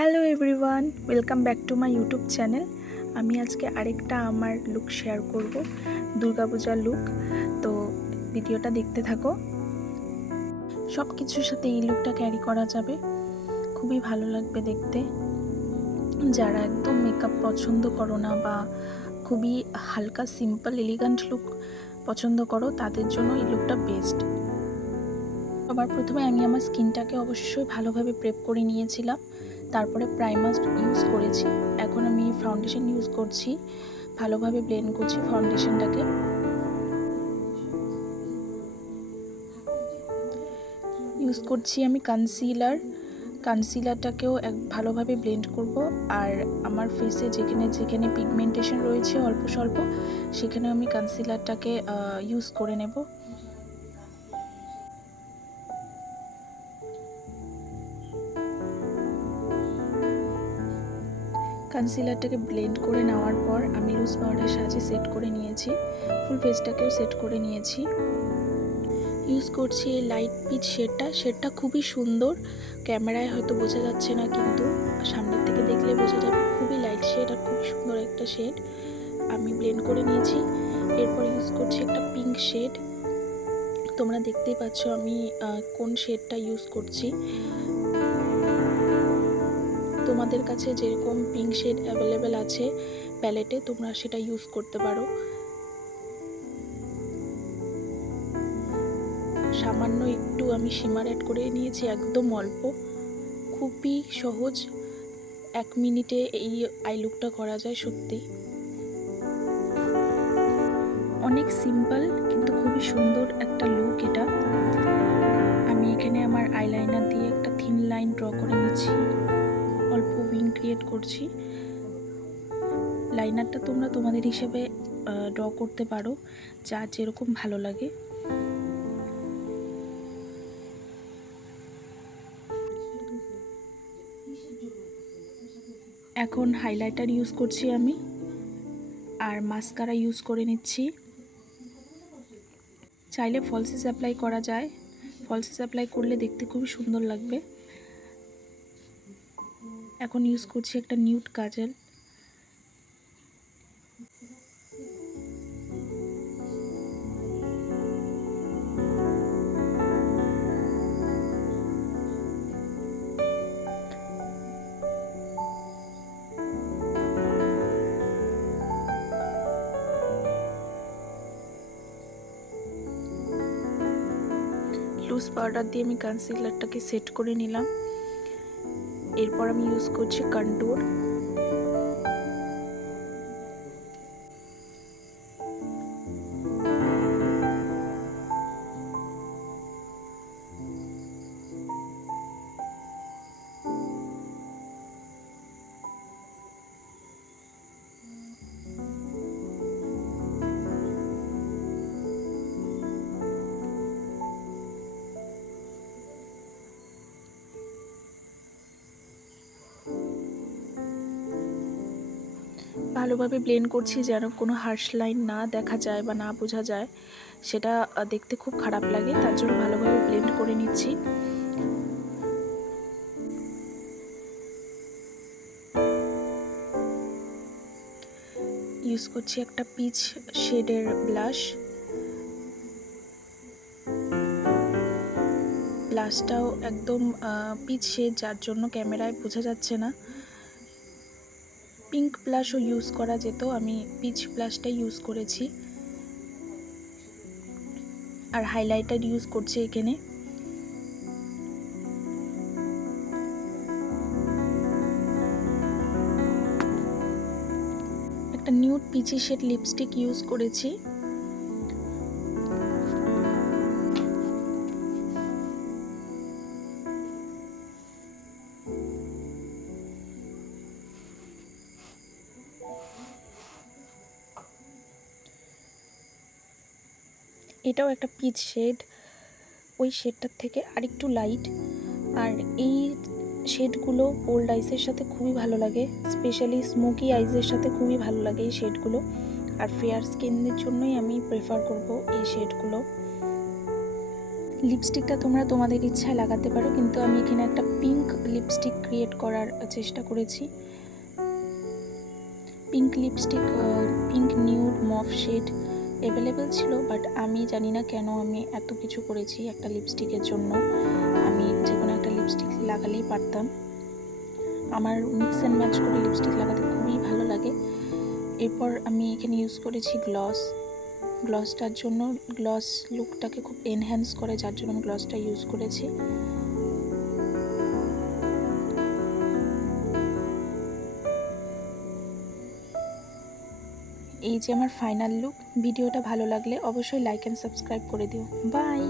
Hello everyone, welcome back to my YouTube channel. আমি আজকে আরেকটা আমার লুক শেয়ার করব, দুর্গাপূজার লুক। তো ভিডিওটা দেখতে থাকো। সব কিছুর সাথে এই লুকটা ক্যারি করা যাবে, খুবই ভালো লাগবে দেখতে। যারা একদম মেকআপ পছন্দ করো না বা খুবই হালকা সিম্পল এলিগেন্ট লুক পছন্দ করো, তাদের জন্য এই লুকটা বেস্ট। সবার প্রথমে আমি আমার স্কিনটাকে অবশ্যই ভালোভাবে প্রেপ করে নিয়েছিলাম, তারপরে প্রাইমার ইউজ করেছি। এখন আমি ফাউন্ডেশন ইউজ করছি, ভালোভাবে ব্লেন্ড করছি ফাউন্ডেশনটাকে। ইউজ করছি আমি কনসিলারটাকেও ভালোভাবে ব্লেন্ড করব। আর আমার ফেসে যেখানে যেখানে পিগমেন্টেশন রয়েছে অল্প স্বল্প, সেখানে আমি কনসিলারটাকে ইউজ করে নেব। কনসিলারটাকে ব্লেন্ড করে নেওয়ার পর আমি লুজ পাউডারের সাহায্যে সেট করে নিয়েছি, ফুল ফেসটাকেও সেট করে নিয়েছি। ইউজ করছি এই লাইট পিচ শেডটা খুবই সুন্দর। ক্যামেরায় হয়তো বোঝা যাচ্ছে না, কিন্তু সামনের থেকে দেখলে বোঝা যাবে খুবই লাইট শেড আর খুবই সুন্দর একটা শেড। আমি ব্লেন্ড করে নিয়েছি। এরপর ইউজ করছি একটা পিঙ্ক শেড। তোমরা দেখতেই পাচ্ছ আমি কোন শেডটা ইউজ করছি। তোমাদের কাছে যেরকম পিঙ্ক শেড অ্যাভেলেবেল আছে প্যালেটে, তোমরা সেটা ইউজ করতে পারো। সামান্য একটু আমি শিমার অ্যাড করে নিয়েছি, একদম অল্প, খুবই সহজ। 1 মিনিটে এই আই লুকটা করা যায়। সত্যি অনেক সিম্পল কিন্তু খুবই সুন্দর একটা লুক এটা। আমি এখানে আমার আইলাইনার দিয়ে একটা থিন লাইন ড্র করে নিচ্ছি, অল্প উইং ক্রিয়েট করছি। লাইনারটা তোমরা তোমাদের হিসেবে ড্র করতে পারো, যার যেরকম ভালো লাগে। এখন হাইলাইটার ইউজ করছি আমি, আর মাস্কারা ইউজ করে নিচ্ছি। চাইলে ফলসেস অ্যাপ্লাই করা যায়, ফলসেস অ্যাপ্লাই করলে দেখতে খুবই সুন্দর লাগবে। এখন ইউজ করছি একটা নিউড কাজল। লুজ পাউডার দিয়ে আমি কনসিলারটাকে সেট করে নিলাম। এরপর আমি ইউজ করছি কন্ট্যুর। ভালোভাবে ব্লেন্ড করছি যেন কোনো হার্শ লাইন না দেখা যায় বা না বোঝা যায়, সেটা দেখতে খুব খারাপ লাগে। তার জন্য ভালোভাবে ব্লেন্ড করে নিচ্ছি। ইউজ করছি একটা পিচ শেডের ব্লাশ। ব্লাশটাও একদম পিচ শেড, যার জন্য ক্যামেরায় বোঝা যাচ্ছে না। পিঙ্ক ব্লাশও ইউজ করা যেত, আমি পিচ ব্লাশটা ইউজ করেছি। আর হাইলাইটার ইউজ করছি এখানে। একটা nude peachy shade lipstick use করেছি। এটাও একটা পিচ শেড, ওই শেডটার থেকে আরেকটু লাইট। আর এই শেডগুলো বোল্ড আইসের সাথে খুবই ভালো লাগে, স্পেশালি স্মোকি আইসের সাথে খুবই ভালো লাগে এই শেডগুলো। আর ফেয়ার স্কিনের জন্যই আমি প্রেফার করব এই শেডগুলো। লিপস্টিকটা তোমরা তোমাদের ইচ্ছায় লাগাতে পারো, কিন্তু আমি এখানে একটা পিঙ্ক লিপস্টিক ক্রিয়েট করার চেষ্টা করেছি। Pink lipstick, pink nude mauve shade available ছিল, বাট আমি জানি না কেন আমি এত কিছু করেছি একটা লিপস্টিকের জন্য। আমি যে কোনো একটা লিপস্টিক লাগালেই পারতাম। আমার মিক্স অ্যান্ড ম্যাচ করে লিপস্টিক লাগাতে খুবই ভালো লাগে। এরপর আমি এখানে ইউজ করেছি গ্লসটার জন্য, গ্লস লুকটাকে খুব এনহ্যান্স করে, যার জন্য আমি গ্লসটা ইউজ করেছি। এই যে আমার ফাইনাল লুক। ভিডিওটা ভালো লাগলে অবশ্যই লাইক অ্যান্ড সাবস্ক্রাইব করে দিও। বাই।